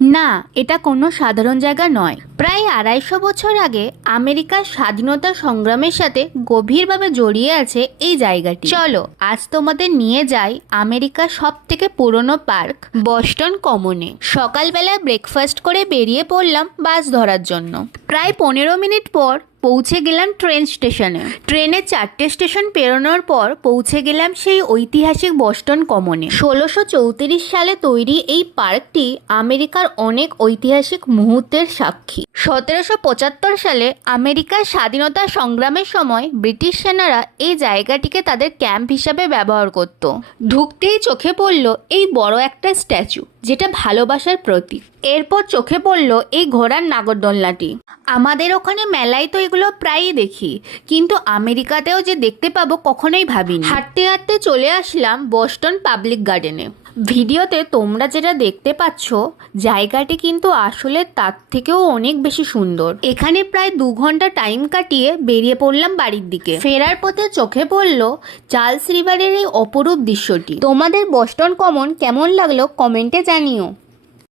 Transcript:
না, এটা কোনো সাধারণ জায়গা নয়। প্রায় 250 বছর আগে আমেরিকার স্বাধীনতা সংগ্রামের সাথে গভীরভাবে জড়িয়ে আছে এই জায়গাটি। চলো আজ তোমাদের নিয়ে যাই আমেরিকার সব থেকে পুরনো পার্ক বস্টন কমনে। সকালবেলা ব্রেকফাস্ট করে বেরিয়ে পড়লাম বাস ধরার জন্য। প্রায় 15 মিনিট পর পৌঁছে গেলাম ট্রেন স্টেশনে। ট্রেনে 4টে স্টেশন পেরোনোর পর পৌঁছে গেলাম সেই ঐতিহাসিক বস্টন কমনে। 1634 সালে তৈরি এই পার্কটি আমেরিকার অনেক ঐতিহাসিক মুহূর্তের সাক্ষী। 1775 সালে আমেরিকার স্বাধীনতা সংগ্রামের সময় ব্রিটিশ সেনারা এই জায়গাটিকে তাদের ক্যাম্প হিসাবে ব্যবহার করত। ঢুকতেই চোখে পড়ল এই বড় একটা স্ট্যাচু, যেটা ভালোবাসার প্রতীক। এরপর চোখে পড়ল এই ঘোড়ার নাগরদোলনাটি। আমাদের ওখানে মেলায় তো এগুলো প্রায়ই দেখি, কিন্তু আমেরিকাতেও যে দেখতে পাবো কখনোই ভাবিনি। হাঁটতে হাঁটতে চলে আসলাম বস্টন পাবলিক গার্ডেনে। ভিডিওতে তোমরা যেটা দেখতে পাচ্ছ জায়গাটি কিন্তু আসলে তার থেকেও অনেক বেশি সুন্দর। এখানে প্রায় 2 ঘন্টা টাইম কাটিয়ে বেরিয়ে পড়লাম বাড়ির দিকে। ফেরার পথে চোখে পড়ল চার্লস রিভারের এই অপরূপ দৃশ্যটি। তোমাদের বস্টন কমন কেমন লাগলো কমেন্টে জানিও।